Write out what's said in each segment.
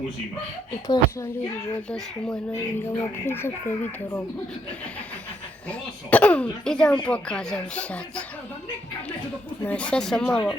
I ponosan ljudi da su moje igramo princepe video. I da vam pokazam sad. Sve sam malo...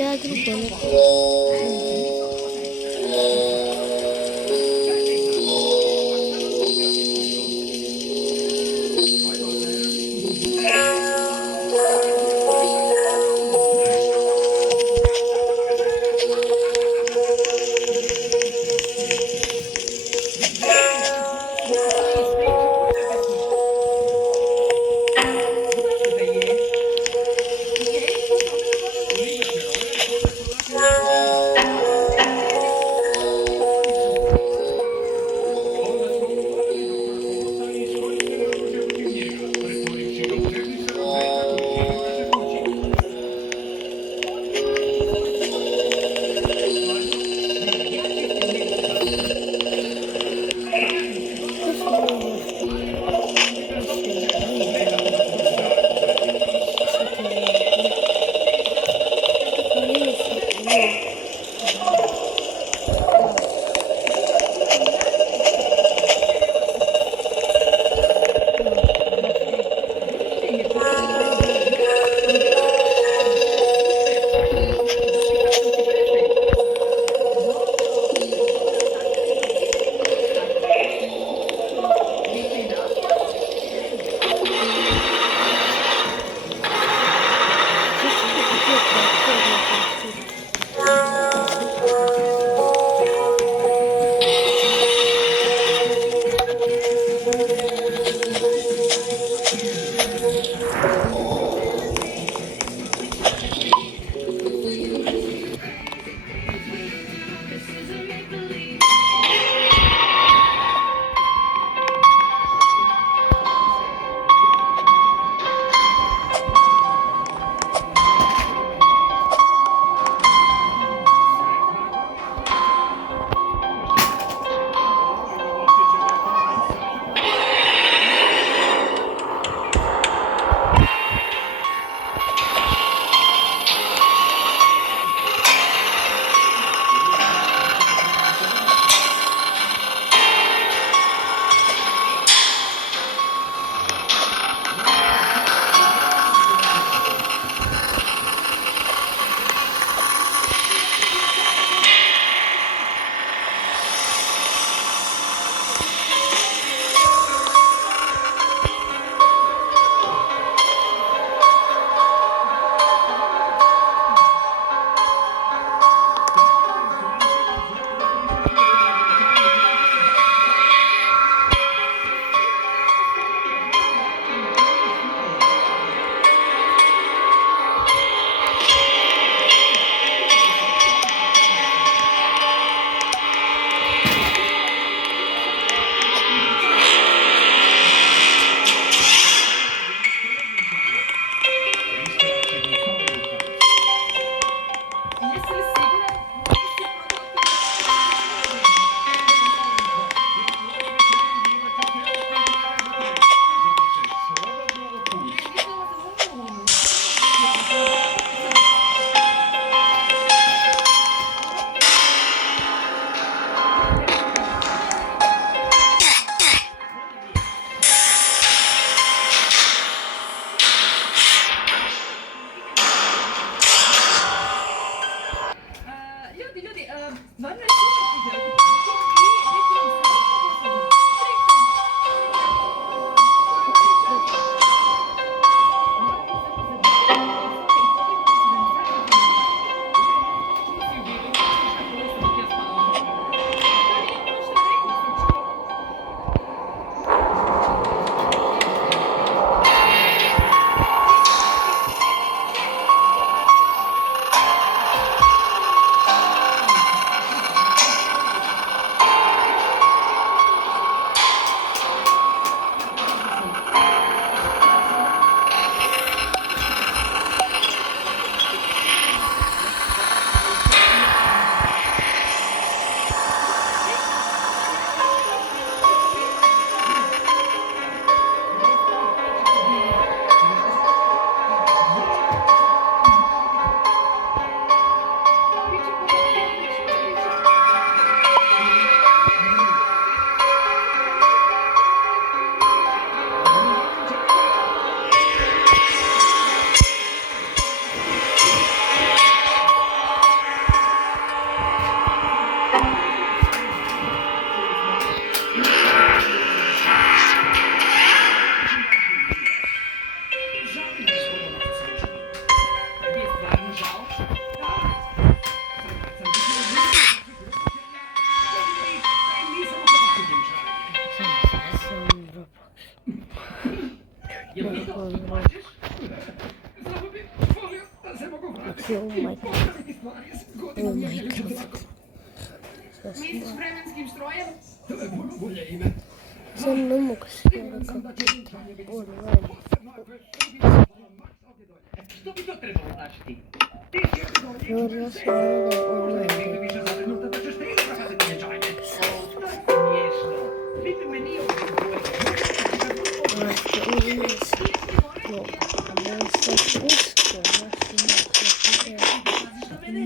Сейчас другой. Znači u Minecraft. U Minecraft. Misliš vremenskim strojem? Sad ne mogu se nekako online. Što bi to trebalo značiti? Jer ja sam gledao online. Smiješno. Vidim me nije Znači uvijes. No, a moj sad usko.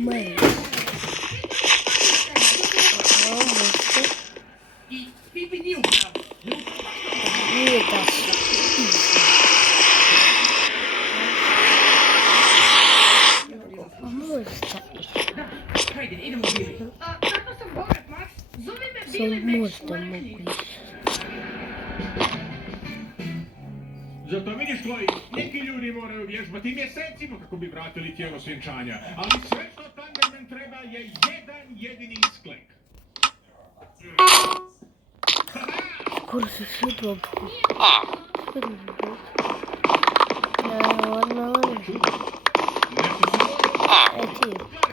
Mail. I Pipi nije upravo. Nije da su. Možda Hajde, idemo bili. Kako sam bogat, Max? Zove me Billy sam Max možda Lemeni. mogu ići. Zato vidiš tvoji, neki ljudi moraju vježbati mjesecima kako bi vratili tijelo svjenčanja, ali sve što Thunderman treba je jedan jedini sklek. Skoro su svi dobri. Svi dobri. No.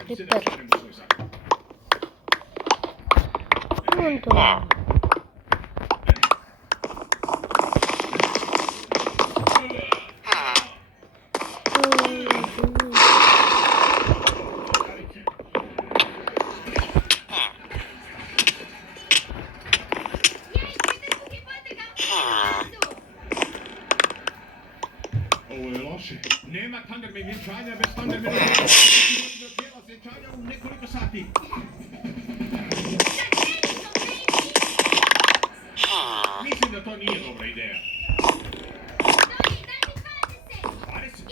Ti, Creeper. Onda. Ovo je loše. Nema Thunderman vjenčanja bez Thundermana. Do tijela svjenčanja u nekoliko sati. Mislim da to nije dobra ideja.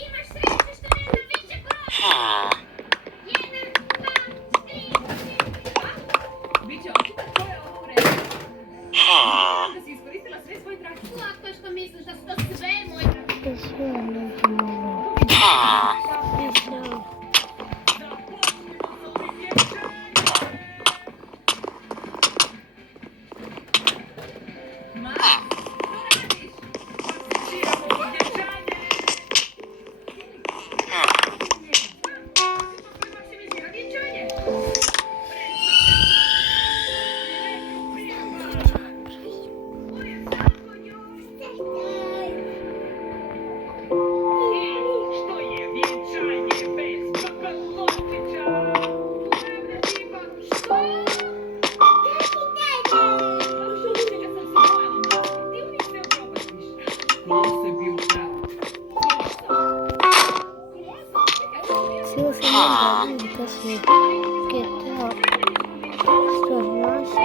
Imaš sreće što nema više broja. 1, 2, 3. Biće očito tvoje ovo vreme. Da si iskoristila sve svoje trake. Lako je što misliš da su to sve moje trake. To sve neđemo. Cijelo sam možda vidim kasnije GTA. Što znači?